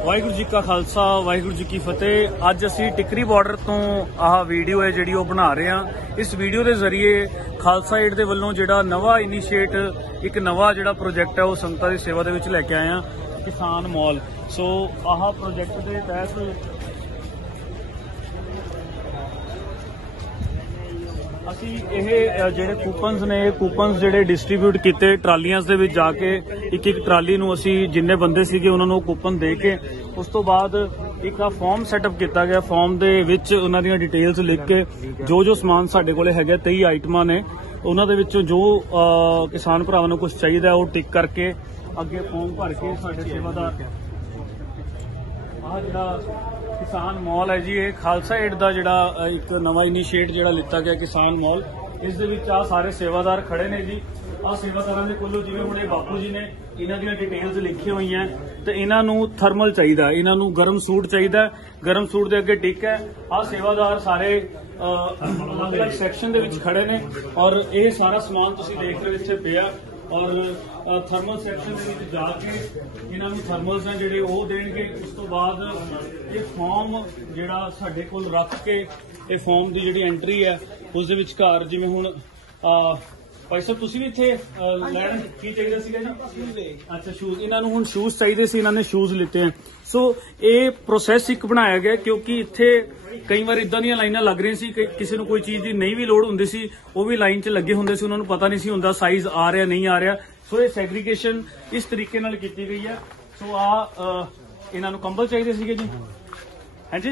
वाहिगुरू जी का खालसा वाहिगुरू जी की फतेह। अज असी टिकरी बॉर्डर तो आह वीडियो है जिहड़ी बना रहे हैं। इस वीडियो के जरिए खालसा एड के वलों जिहड़ा नवा इनीशिएट एक नवा जिहड़ा प्रोजेक्ट है वो संगतां दी सेवा दे विच लैके आए हैं, किसान मॉल। सो आह प्रोजेक्ट के तहत असी ਜਿਹੜੇ ਕੂਪਨਸ ਨੇ ਕੂਪਨਸ ਜਿਹੜੇ ਡਿਸਟ੍ਰੀਬਿਊਟ ਕੀਤੇ ਟਰਾਲੀਆਂ ਦੇ ਵਿੱਚ ਜਾ ਕੇ ਇੱਕ ਟਰਾਲੀ ਨੂੰ ਅਸੀਂ ਜਿੰਨੇ ਬੰਦੇ ਸੀਗੇ ਉਹਨਾਂ ਨੂੰ ਕੂਪਨ ਦੇ ਕੇ ਉਸ ਤੋਂ ਬਾਅਦ ਇੱਕ ਫਾਰਮ ਸੈਟਅਪ ਕੀਤਾ ਗਿਆ। ਫਾਰਮ ਦੇ ਵਿੱਚ ਉਹਨਾਂ ਦੀਆਂ ਡਿਟੇਲਸ ਲਿਖ ਕੇ ਜੋ ਸਮਾਨ ਸਾਡੇ ਕੋਲੇ ਹੈਗਾ 23 ਆਈਟਮਾਂ ਨੇ ਉਹਨਾਂ ਦੇ ਵਿੱਚੋਂ ਜੋ ਕਿਸਾਨ ਭਰਾਵਾਂ ਨੂੰ ਕੁਝ ਚਾਹੀਦਾ ਉਹ ਟਿਕ ਕਰਕੇ ਅੱਗੇ ਫਾਰਮ ਭਰ ਕੇ ਸਾਡੇ ਸੇਵਾਦਾਰ ਆਹ ਜਿਹੜਾ किसान मॉल है जी, ये खालसा एड का जिहड़ा एक नवा इनीशिएट जिहड़ा लिता गया किसान मॉल। इस दे विच आ सारे सेवादार खड़े ने जी। आ सेवादारां दे कोलों जिवें हुण बापू जी ने इन्हां दीयां डिटेल्स लिखी हुई हैं ते इन्हां नूं थर्मल चाहिदा, इन्हां नूं गर्म सूट चाहिदा। गर्म सूट दे अगे टिक है। आ सेवादार सारे अलग-अलग सैक्शन दे विच खड़े ने और ये सारा समान तुसीं देख रहे हो इत्थे पिया और थर्मल सैक्शन के जाके इन्होंने थर्मल्स हैं जिहड़े वो देणगे। उस तो बाद ये फॉर्म जिहड़ा साडे कोल रख के ये फॉर्म की जिहड़ी एंट्री है उस दे विचकार जिवें हुण भाई साहब तुसीं भी इत्थे लैण की चाहिदा सीगा जी? अच्छा शूज, इन्हां नूं हुण शूज चाहिए सी, इन्हां ने शूज लिते हैं। सो ये प्रोसैस एक बनाया गया क्योंकि इत्थे कई बार इदां दीयां लाइनां लग रही सी कि किसी नूं कोई चीज़ की नहीं भी लोड़ हुंदी सी, वो भी लाइन च लगे हुंदे सी, उन्हां नूं पता नहीं सी हुंदा साइज आ रहा नहीं आ रहा। सो ये सैग्रीगेशन इस तरीके नाल कीती गई है। सो इन्हां नूं कंबल चाहिए सीगे जी, है जी?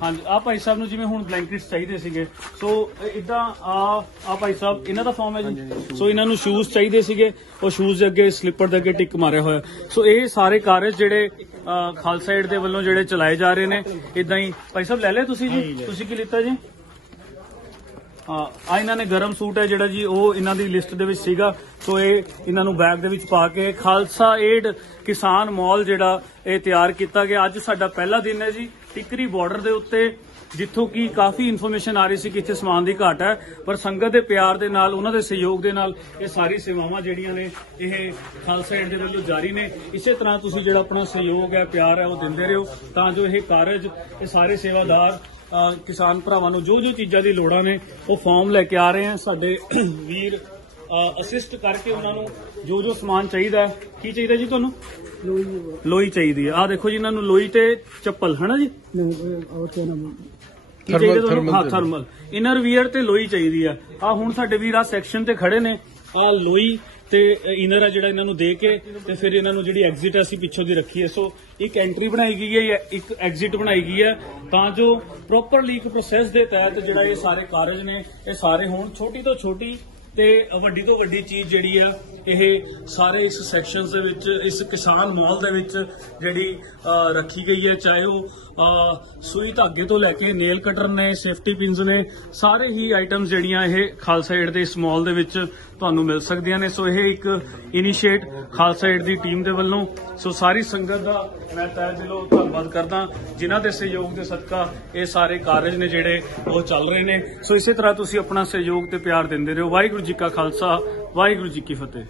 हाँ जी। आ भाई साहब नूं जिवें हुण ब्लैंकेट्स चाहिए सीगे। सो इदां आ भाई साहब इन्हां दा फॉर्म है जी। सो इन्हां नूं शूज चाहिए सीगे और शूज दे अगे स्लीपर दे अगे टिक मारिया होया। सो ये सारे कारज जिहड़े खालसा एड दे वल्लों जिहड़े चलाए जा रहे ने। इदां ही भाई साहब ले तुसीं जी, तुसीं की लिता जी? आ इन्हां ने गरम सूट है जिहड़ा जी वो इन्हां दी लिस्ट दे विच सीगा। सो ये इन्हां नूं बैग दे विच पा के खालसा एड किसान मॉल जिहड़ा ये तैयार किया गया। अज साडा पहला दिन है जी टिकरी बॉर्डर दे उत्ते, जिथों की काफ़ी इन्फॉर्मेशन आ रही सी कि इत्थे समान की घाट है, पर संगत के प्यार दे नाल उन्हां दे सहयोग दे नाल ये सारी सेवावां जिहड़ियां ने ये खालसा एड दे वल्लों जारी ने। इसे तरह तुसीं जिहड़ा अपना सहयोग है प्यार है वो दिंदे रहो तां जो ये कारज ये सारे सेवादार किसान भरावां नूं जो चीज़ां दी लोड़ां ने वो फॉर्म लैके आ रहे हैं। साडे वीर असिस्ट करके उन्होंने जो समान चाहिए। की चाहिए जी तुहानूं? लोई चाहिए। आ देखो जी इन्होंने लोई ते चप्पल है ना जी, की चाहिए? हाँ थर्मल इनर वियर ते लोई चाहिए है। आ हुण साडे वीर आ सैक्शन ते खड़े ने। आ लोई ते इनर है जिहड़ा इन्हां नूं दे के ते फिर इन्हां नूं जिहड़ी एग्जिट असीं पिछों दी रखी है। सो एक एंट्री बनाई गई है, एक एग्जिट बनाई गई है तां जो प्रॉपरली एक प्रोसैस दे तहत जिहड़ा ये सारे कारज ने ये सारे होण। छोटी तो छोटी ते वड्डी तो वड्डी चीज़ जिहड़ी है ये सारे इस सैक्शन दे विच इस किसान मॉल दे विच जिहड़ी रखी गई है। चाहे वो सूई धागे तो लैके नेल कटर ने, सेफ्टी पिन्स ने, सारे ही आइटम्स जिहड़ियां ये खालसा एड दे इस मॉल दे विच तुहानूं मिल सकदियां ने। सो ये एक इनीशिएट खालसा एड दी टीम दे वल्लों। सो सारी संगत दा मैं तहे दिलों धन्नवाद करदा जिन्हां दे सहयोग दे सदका ये सारे कारज ने जिहड़े वो चल रहे ने। सो इसे तरह तुसीं अपना सहयोग ते प्यार दिंदे रहो। वाहिगुरू जी का खालसा वाहिगुरू जी की फतेह।